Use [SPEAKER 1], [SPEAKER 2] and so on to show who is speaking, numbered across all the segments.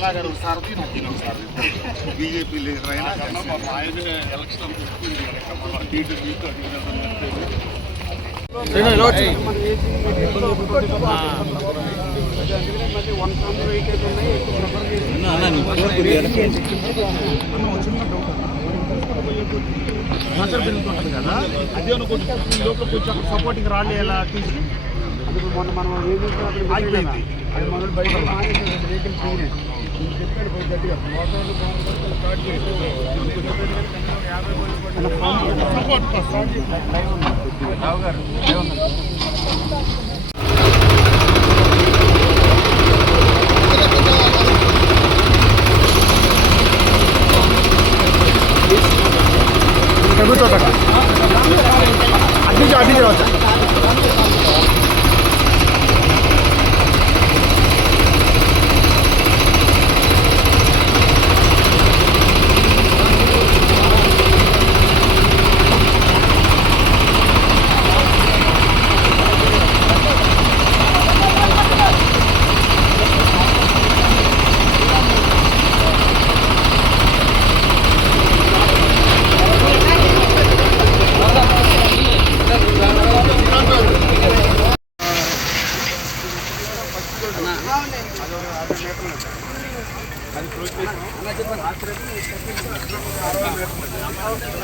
[SPEAKER 1] బాలాగారు సారథి నాకు ఈయన sir BJP leader అయినా
[SPEAKER 2] ఆయనే ఎలక్షన్ డీటు అడిగిన
[SPEAKER 1] అదే ఈ లోపల కొంచెం సపోర్టింగ్ రాళ్ళు ఎలా తీసి
[SPEAKER 3] మొన్న మనం ఏం చేసినప్పుడు
[SPEAKER 1] ఆగిపోయింది.
[SPEAKER 3] అది మన బయట వెహికల్ చెప్పాడు గట్టిగా. మోటార్లు బాగుంటుంది స్టార్ట్ చేసి రావు గారు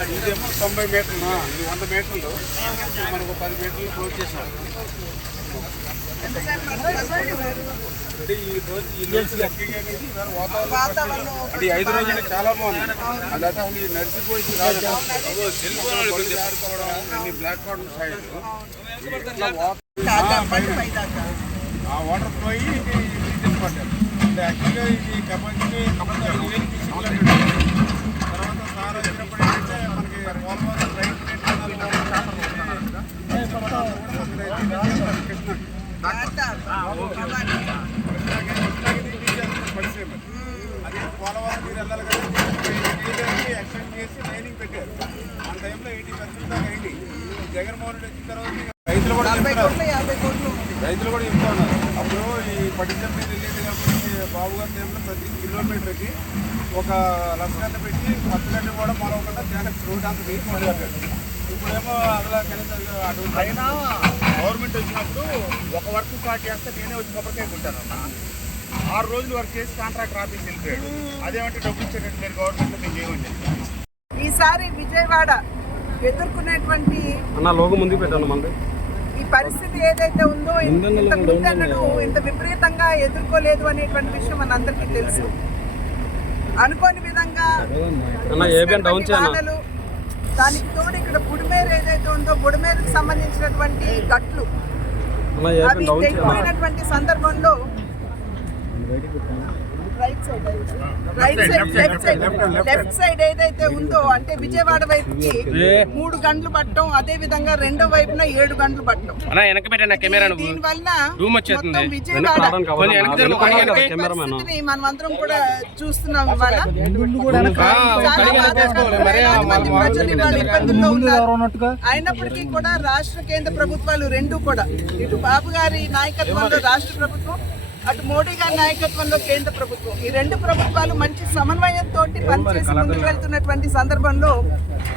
[SPEAKER 3] ఇదేమో తొంభై మీటర్లు ఇది వంద మీటర్లు మనకు పది మీటర్లు క్లోజ్ చేసాం అంటే ఈ రోజు ఈ రోజు అనేది వాతావరణం అది ఐదు రోజులు చాలా బాగుంది అది అయితే అసలు ఈ అన్ని బ్లాక్ వాటర్ సైడ్ వాటర్ ఆ వాటర్ ఫ్లో అయ్యి ఇది పడ్డారు అంటే యాక్చువల్గా ఇది కెపాసిటీ ఐదు వేలు తర్వాత సార్ వచ్చినప్పుడు ఏంటంటే మనకి పోలవరం రైతు అదే పోలవరం మీరు వెళ్ళాలి కదా ఎక్స్టెండ్ చేసి లైనింగ్ పెట్టారు ఆ టైంలో ఎయిటీ పర్సెంట్ దాకా అయింది జగన్మోహన్ రెడ్డి వచ్చిన తర్వాత రైతులు కూడా చెప్తున్నారు రైతులు కూడా చెప్తా ఉన్నారు అప్పుడు ఈ పట్టించం మీద వెళ్ళేది కాబట్టి బాబు గారి టైంలో ప్రతి కిలోమీటర్కి ఒక లక్షగంట పెట్టి పచ్చగడ్డ కూడా మొలవకుండా చాలా రోడ్ అంత వేసి మొదలెట్టాడు ఇప్పుడేమో అసలు కనీసం అటువంటి
[SPEAKER 1] అయినా గవర్నమెంట్ వచ్చినప్పుడు ఒక వర్క్ స్టార్ట్ చేస్తే నేనే వచ్చి కొబ్బరికాయ కొంటాను. అన్న ఆరు రోజులు వర్క్ చేసి కాంట్రాక్ట్ ఆఫీస్ వెళ్ళిపోయాడు. అదేమంటే డబ్బులు ఇచ్చేటట్టు లేదు గవర్నమెంట్ మేము చేయమని
[SPEAKER 4] ఈసారి విజయవాడ ఎదుర్కొనేటువంటి
[SPEAKER 3] అన్న లోగో ముందుకు పెట్టండి మళ్ళీ.
[SPEAKER 4] ఈ పరిస్థితి ఏదైతే ఉందో ఇంత ముందన్నడు ఇంత విపరీతంగా ఎదుర్కోలేదు అనేటువంటి విషయం మనందరికీ తెలుసు. అనుకోని విధంగా దానికి తోడు ఇక్కడ బుడిమేరు ఏదైతే ఉందో బుడిమేరుకు సంబంధించినటువంటి గట్లు.
[SPEAKER 3] అన్న
[SPEAKER 4] అవి తెగిపోయినటువంటి సందర్భంలో right side right side left side left side ఏదైతే ఉందో అంటే విజయవాడ వైపుకి మూడు గంటలు పట్టడం అదే విధంగా రెండో వైపున ఏడు గంటలు పట్టడం. దీని
[SPEAKER 5] వచ్చేస్తుంది.
[SPEAKER 4] మొత్తం విజయవాడ మనం అందరం కూడా చూస్తున్నాం ఇవాళ. ఇబ్బందుల్లో ఉన్నారు. అయినప్పటికీ కూడా రాష్ట్ర కేంద్ర ప్రభుత్వాలు రెండు కూడా. ఇటు బాబు గారి నాయకత్వంలో రాష్ట్ర ప్రభుత్వం అటు మోడీ గారి నాయకత్వంలో కేంద్ర ప్రభుత్వం. ఈ రెండు ప్రభుత్వాలు మంచి సమన్వయంతో పనిచేసి ముందుకు వెళ్తున్నటువంటి సందర్భంలో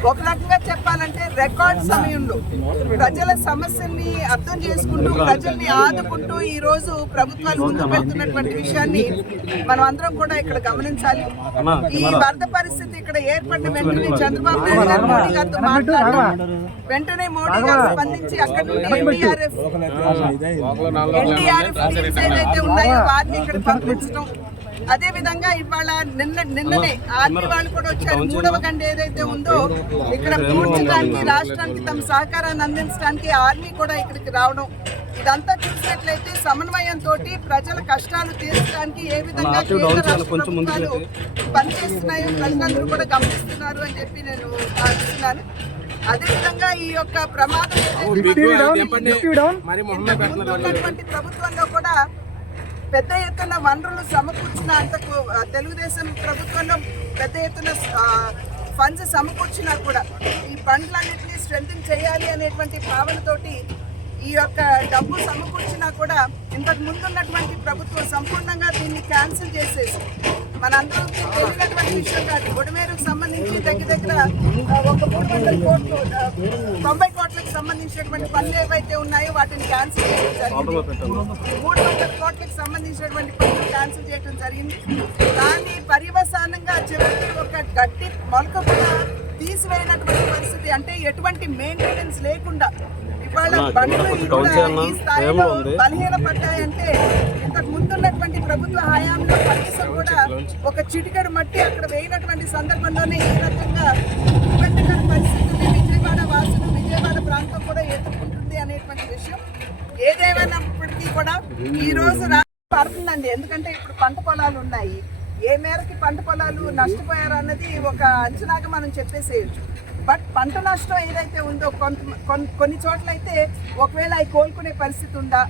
[SPEAKER 4] ఒక రకంగా చెప్పాలంటే రికార్డ్ సమయంలో ప్రజల సమస్యల్ని అర్థం చేసుకుంటూ ప్రజల్ని ఆదుకుంటూ ఈ రోజు ప్రభుత్వాలు ముందుకు వెళ్తున్నటువంటి విషయాన్ని మనం అందరం కూడా ఇక్కడ గమనించాలి. ఈ వరద పరిస్థితి ఇక్కడ ఏర్పడిన వెంటనే చంద్రబాబు నాయుడు గారు మోడీ గారితో మాట్లాడడం వెంటనే మోడీ గారు స్పందించి అక్కడ నుండి ఎన్డీఆర్ఎఫ్ ఎన్డీఆర్ఎఫ్ ఏదైతే ఉన్నాయో వారిని ఇక్కడ పంపించడం. అదే విధంగా ఇవాళ నిన్న నిన్ననే ఆర్మీ వాళ్ళు కూడా వచ్చారు. మూడవ గంట ఏదైతే ఉందో ఇక్కడ పూడ్చడానికి రాష్ట్రానికి తమ సహకారాన్ని అందించడానికి ఆర్మీ కూడా ఇక్కడికి రావడం. ఇదంతా చూసినట్లయితే సమన్వయంతో ప్రజల కష్టాలు తీర్చడానికి ఏ విధంగా కేంద్ర రాష్ట్ర ప్రభుత్వాలు పనిచేస్తున్నాయో ప్రజలందరూ కూడా గమనిస్తున్నారు అని చెప్పి నేను భావిస్తున్నాను. అదేవిధంగా ఈ యొక్క ప్రమాదం
[SPEAKER 5] మరి
[SPEAKER 4] ప్రభుత్వంలో కూడా పెద్ద ఎత్తున వనరులు సమకూర్చిన అంతకు తెలుగుదేశం ప్రభుత్వంలో పెద్ద ఎత్తున ఫండ్స్ సమకూర్చినా కూడా ఈ ఫండ్లన్నింటినీ స్ట్రెంగ్ చేయాలి అనేటువంటి భావనతోటి ఈ యొక్క డబ్బు సమకూర్చినా కూడా ఇంతకు ముందున్నటువంటి ప్రభుత్వం సంపూర్ణంగా దీన్ని క్యాన్సిల్ చేసేసి మనందరికీ తెలియనటువంటి విషయం కాదు. బుడమేరుకు సంబంధించి దగ్గర దగ్గర ఒక మూడు వందల కోట్లు ఆ, తొంభై కోట్లకు సంబంధించినటువంటి పనులు ఏవైతే ఉన్నాయో వాటిని క్యాన్సిల్ చేయడం జరిగింది. మూడు వందల కోట్లకు సంబంధించినటువంటి పనులు క్యాన్సిల్ చేయడం జరిగింది. కానీ పర్యవసానంగా చివరికి ఒక గట్టి మొలక కూడా తీసివేయనటువంటి పరిస్థితి అంటే ఎటువంటి మెయింటెనెన్స్ లేకుండా ఈ స్థాయిలో బలహీన పడ్డాయంటే ఇంతకు ముందున్నటువంటి ప్రభుత్వ హయాంలో కనీసం కూడా ఒక చిటికెడు మట్టి అక్కడ వేయినటువంటి సందర్భంలోనే ఈ రకంగా ఇబ్బందికర పరిస్థితుల్ని విజయవాడ వాసులు విజయవాడ ప్రాంతం కూడా ఎదుర్కొంటుంది అనేటువంటి విషయం ఏదేమైనప్పటికీ కూడా ఈ రోజు రా- పడుతుందండి. ఎందుకంటే ఇప్పుడు పంట పొలాలు ఉన్నాయి. ఏ మేరకి పంట పొలాలు నష్టపోయారు అన్నది ఒక అంచనాగా మనం చెప్పేసేయచ్చు. బట్ పంట నష్టం ఏదైతే ఉందో కొంత కొన్ని చోట్ల అయితే ఒకవేళ అవి కోలుకునే పరిస్థితి ఉందా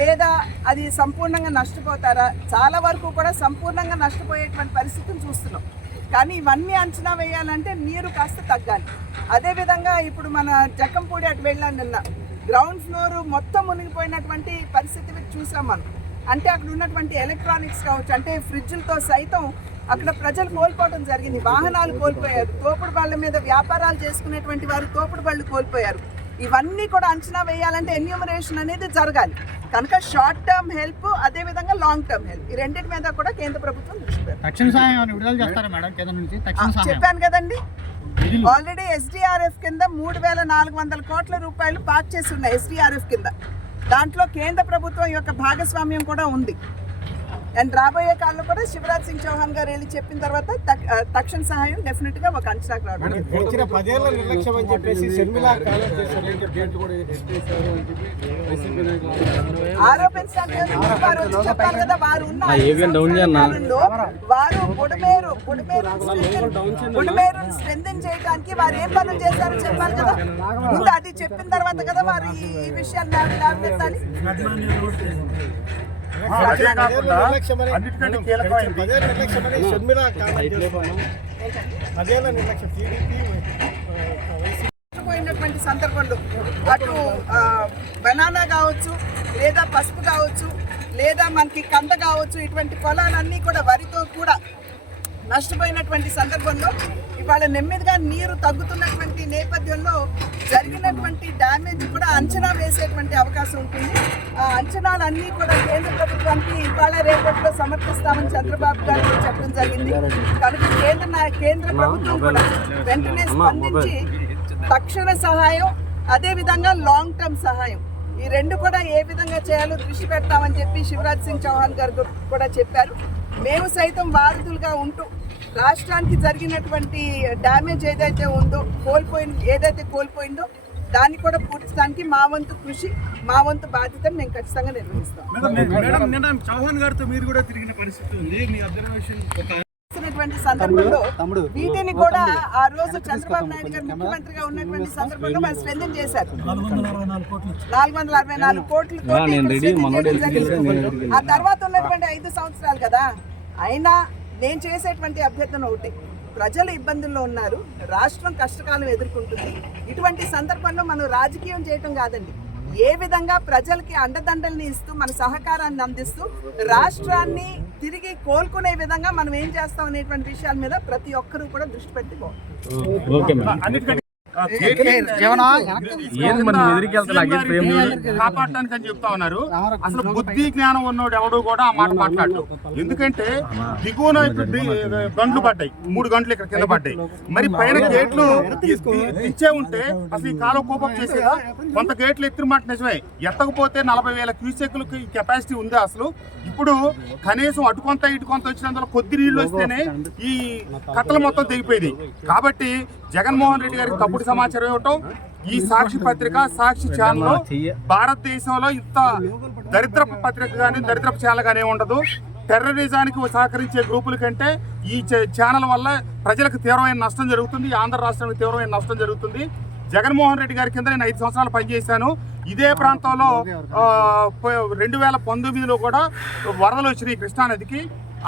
[SPEAKER 4] లేదా అది సంపూర్ణంగా నష్టపోతారా చాలా వరకు కూడా సంపూర్ణంగా నష్టపోయేటువంటి పరిస్థితిని చూస్తున్నాం. కానీ ఇవన్నీ అంచనా వేయాలంటే నీరు కాస్త తగ్గాలి. అదేవిధంగా ఇప్పుడు మన జక్కంపూడి అటు వెళ్ళాను నిన్న. గ్రౌండ్ ఫ్లోర్ మొత్తం మునిగిపోయినటువంటి పరిస్థితి చూసాం మనం. అంటే అక్కడ ఉన్నటువంటి ఎలక్ట్రానిక్స్ కావచ్చు అంటే ఫ్రిడ్జ్లతో సైతం అక్కడ ప్రజలు కోల్పోవడం జరిగింది. వాహనాలు కోల్పోయారు. తోపుడు బళ్ళ మీద వ్యాపారాలు చేసుకునేటువంటి వారు తోపుడు బళ్ళు కోల్పోయారు. ఇవన్నీ కూడా అంచనా వేయాలంటే ఎన్యూమరేషన్ అనేది జరగాలి. కనుక షార్ట్ టర్మ్ హెల్ప్ అదేవిధంగా లాంగ్ టర్మ్ హెల్ప్. ఈ రెండింటి మీద కూడా కేంద్ర ప్రభుత్వం దృష్టి చెప్పాను కదండి. ఆల్రెడీ ఎస్డిఆర్ఎఫ్ కింద మూడు వేల నాలుగు వందల కోట్ల రూపాయలు పాస్ చేసి ఉన్నాయి ఎస్డిఆర్ఎఫ్ కింద. దాంట్లో కేంద్ర ప్రభుత్వం యొక్క భాగస్వామ్యం కూడా ఉంది. అండ్ రాబోయే కాలంలో కూడా శివరాజ్ సింగ్ చౌహాన్ గారు వెళ్ళి చెప్పిన తర్వాత తక్షణ సహాయం డెఫినెట్గా ఒక అంచనాకు రావడం ఆరోపించడానికి చెప్పారు కదా వారు ఉన్న వారు బుడమేరు బుడమేరు బుడమేరు స్ట్రెంథెన్ చేయడానికి వారు ఏం పనులు చేశారో చెప్పాలి కదా. ముందు అది చెప్పిన తర్వాత కదా వారు ఈ ఈ విషయాన్ని లేవనెత్తాలి
[SPEAKER 1] అదే కాకుండా అన్నిటికంటే
[SPEAKER 5] నిర్లక్ష్యం టీడీపీ
[SPEAKER 4] పోయినటువంటి సందర్భంలో అటు బనానా కావచ్చు లేదా పసుపు కావచ్చు లేదా మనకి కంద కావచ్చు ఇటువంటి పొలాలన్నీ కూడా వరితో కూడా నష్టపోయినటువంటి సందర్భంలో ఇవాళ నెమ్మదిగా నీరు తగ్గుతున్నటువంటి నేపథ్యంలో జరిగినటువంటి డ్యామేజ్ కూడా అంచనా వేసేటువంటి అవకాశం ఉంటుంది. ఆ అంచనాలన్నీ కూడా కేంద్ర ప్రభుత్వానికి ఇవాళ రేపట్లో సమర్పిస్తామని చంద్రబాబు గారు చెప్పడం జరిగింది. కనుక కేంద్ర కేంద్ర ప్రభుత్వం కూడా వెంటనే స్పందించి తక్షణ సహాయం అదేవిధంగా లాంగ్ టర్మ్ సహాయం. ఈ రెండు కూడా ఏ విధంగా చేయాలో దృష్టి పెడతామని చెప్పి శివరాజ్ సింగ్ చౌహాన్ గారు కూడా చెప్పారు. మేము సైతం బాధితులుగా ఉంటూ రాష్ట్రానికి జరిగినటువంటి డ్యామేజ్ ఏదైతే ఉందో కోల్పోయిన ఏదైతే కోల్పోయిందో దాన్ని కూడా పూడ్చడానికి మా వంతు కృషి మా వంతు బాధ్యతను మేము ఖచ్చితంగా నిర్వహిస్తాం.
[SPEAKER 2] మేడం నిన్న చౌహాన్ గారితో మీరు కూడా తిరిగిన పరిస్థితి ఉంది. మీ అబ్జర్వేషన్ ఒక
[SPEAKER 4] చేస్తున్నటువంటి సందర్భంలో వీటిని కూడా ఆ రోజు చంద్రబాబు నాయుడు గారు ముఖ్యమంత్రిగా ఉన్నటువంటి సందర్భంలో మనం స్ట్రెంథన్ చేశారు. నాలుగు వందల అరవై నాలుగు కోట్లతో ఆ తర్వాత ఉన్నటువంటి ఐదు సంవత్సరాలు కదా అయినా నేను చేసేటువంటి అభ్యర్థన ఒకటి. ప్రజలు ఇబ్బందుల్లో ఉన్నారు రాష్ట్రం కష్టకాలం ఎదుర్కొంటుంది. ఇటువంటి సందర్భంలో మనం రాజకీయం చేయటం కాదండి. ఏ విధంగా ప్రజలకి అండదండల్ని ఇస్తూ మన సహకారాన్ని అందిస్తూ రాష్ట్రాన్ని తిరిగి కోలుకునే విధంగా మనం ఏం చేస్తాం అనేటువంటి విషయాల మీద ప్రతి ఒక్కరూ కూడా దృష్టి పెట్టుకోవాలి.
[SPEAKER 1] కాపాడటానికి అని చెప్తా ఉన్నారు. అసలు బుద్ధి జ్ఞానం ఉన్నోడు ఎవడు కూడా ఆ మాట మాట్లాడు ఎందుకంటే దిగువన గంటలు పడ్డాయి. మూడు గంటలు ఇక్కడ కింద పడ్డాయి. మరి పైన గేట్లు ఇచ్చే ఉంటే అసలు ఈ కాలం కోపం చేసేదా? కొంత గేట్లు ఎత్తిన మాట నిజమే. ఎత్తకపోతే నలభై వేల క్యూసెక్లకి కెపాసిటీ ఉంది అసలు? ఇప్పుడు కనీసం అటు కొంత ఇటు కొంత కొద్ది నీళ్ళు వస్తేనే ఈ కట్టలు మొత్తం తెగిపోయింది. కాబట్టి జగన్మోహన్ రెడ్డి గారికి తప్పుడు సమాచారం ఇవ్వటం ఈ సాక్షి పత్రిక సాక్షి ఛానల్ భారతదేశంలో ఇంత దరిద్రపు పత్రిక కానీ దరిద్ర ఛానల్ కానీ ఉండదు టెర్రరిజానికి సహకరించే గ్రూపుల కంటే ఈ ఛానల్ వల్ల ప్రజలకు తీవ్రమైన నష్టం జరుగుతుంది. ఈ ఆంధ్ర రాష్ట్రానికి తీవ్రమైన నష్టం జరుగుతుంది. జగన్మోహన్ రెడ్డి గారి కింద నేను ఐదు సంవత్సరాలు పనిచేశాను. ఇదే ప్రాంతంలో రెండు వేల పంతొమ్మిదిలో కూడా వరదలు వచ్చినాయి కృష్ణానదికి.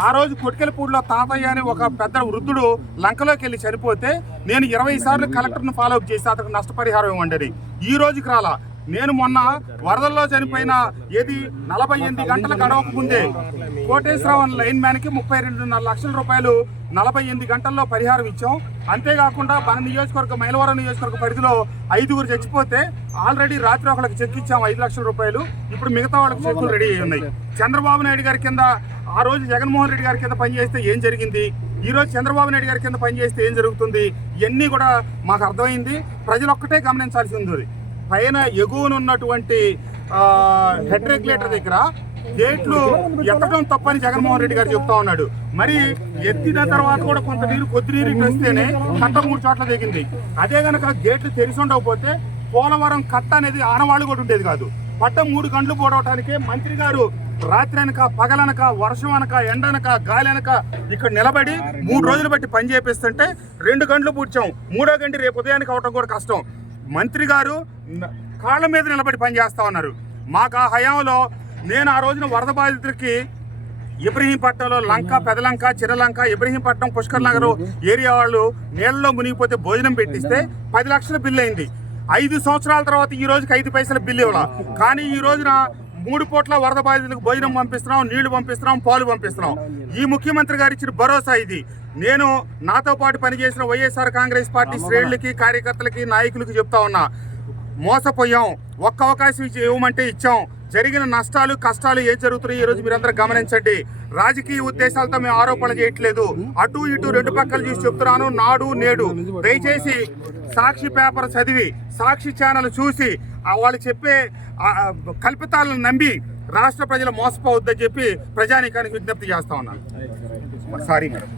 [SPEAKER 1] ఆ రోజు కొట్కెలపూడిలో తాతయ్య అనే ఒక పెద్ద వృద్ధుడు లంకలోకి వెళ్ళి చనిపోతే నేను ఇరవై సార్లు కలెక్టర్ను ఫాలో అప్ చేసి అతనికి నష్టపరిహారం ఇవ్వండి ఈ రోజుకి రాలా. నేను మొన్న వరదల్లో చనిపోయిన ఏది నలభై ఎనిమిది గంటల గడవక ముందే కోటేశ్వరరావు లైన్ మ్యాన్కి ముప్పై రెండున్నర లక్షల రూపాయలు నలభై ఎనిమిది గంటల్లో పరిహారం ఇచ్చాం. అంతేకాకుండా మన నియోజకవర్గ మైలవరం నియోజకవర్గ పరిధిలో ఐదుగురు చచ్చిపోతే ఆల్రెడీ రాత్రి ఒకళ్ళకి చెక్ ఇచ్చాం ఐదు లక్షల రూపాయలు. ఇప్పుడు మిగతా వాళ్ళకి చెక్కులు రెడీ అయి ఉన్నాయి. చంద్రబాబు నాయుడు గారి కింద ఆ రోజు జగన్మోహన్ రెడ్డి గారి కింద పనిచేస్తే ఏం జరిగింది? ఈ రోజు చంద్రబాబు నాయుడు గారి కింద పనిచేస్తే ఏం జరుగుతుంది? ఇవన్నీ కూడా మాకు అర్థమైంది. ప్రజలు ఒక్కటే గమనించాల్సి ఉంది. పైన ఎగువనున్నటువంటి హెడ్ రెగ్యులేటర్ దగ్గర గేట్లు ఎత్తడం తప్పని జగన్మోహన్ రెడ్డి గారు చెప్తా ఉన్నాడు. మరి ఎత్తిన తర్వాత కూడా కొంత నీరు కొద్ది నీరు ఇస్తేనే కట్ట మూడు చోట్ల దిగింది అదే గనక గేట్లు తెరిచి ఉండకపోతే పోలవరం కట్ట అనేది ఆనవాళ్ళు కూడా ఉండేది కాదు. పట్ట మూడు గంటలు పోడవటానికే మంత్రి గారు రాత్రి అనక పగలనక వర్షం అనక ఎండనక గాలి అనక ఇక్కడ నిలబడి మూడు రోజులు బట్టి పని చేపిస్తుంటే రెండు గంటలు పూడ్చాం. మూడో గంట రేపు ఉదయానికి అవటం కూడా కష్టం. మంత్రి గారు కాళ్ళ మీద నిలబడి పని చేస్తా ఉన్నారు. మాకు ఆ హయాంలో నేను ఆ రోజున వరద బాధితులకి ఇబ్రహీంపట్నంలో లంక పెదలంక చిరలంక ఇబ్రహీంపట్నం పుష్కర్ నగర్ ఏరియా వాళ్ళు నీళ్ళలో మునిగిపోతే భోజనం పెట్టిస్తే పది లక్షల బిల్లు అయింది. ఐదు సంవత్సరాల తర్వాత ఈ రోజుకి ఐదు పైసల బిల్లు ఇవ్వాల. కానీ ఈ రోజున మూడు పూట్ల వరద బాధితులకు భోజనం పంపిస్తున్నాం నీళ్ళు పంపిస్తున్నాం పాలు పంపిస్తున్నాం. ఈ ముఖ్యమంత్రి గారు ఇచ్చిన భరోసా ఇది. నేను నాతో పాటు పనిచేసిన వైఎస్ఆర్ కాంగ్రెస్ పార్టీ శ్రేణులకి కార్యకర్తలకి నాయకులకి చెప్తా ఉన్నా మోసపోయాం. ఒక్క అవకాశం ఇచ్చి ఇవ్వమంటే ఇచ్చాం. జరిగిన నష్టాలు కష్టాలు ఏం జరుగుతున్నాయి ఈ రోజు మీరందరూ గమనించండి. రాజకీయ ఉద్దేశాలతో మేము ఆరోపణలు చేయట్లేదు. అటు ఇటు రెండు పక్కలు చూసి చెప్తున్నాను నాడు నేడు. దయచేసి సాక్షి పేపర్ చదివి సాక్షి ఛానల్ చూసి వాళ్ళు చెప్పే కల్పితాలను నమ్మి రాష్ట్ర ప్రజలు మోసపోవద్దని చెప్పి ప్రజానీకానికి విజ్ఞప్తి చేస్తా ఉన్నాను. Sorry madam.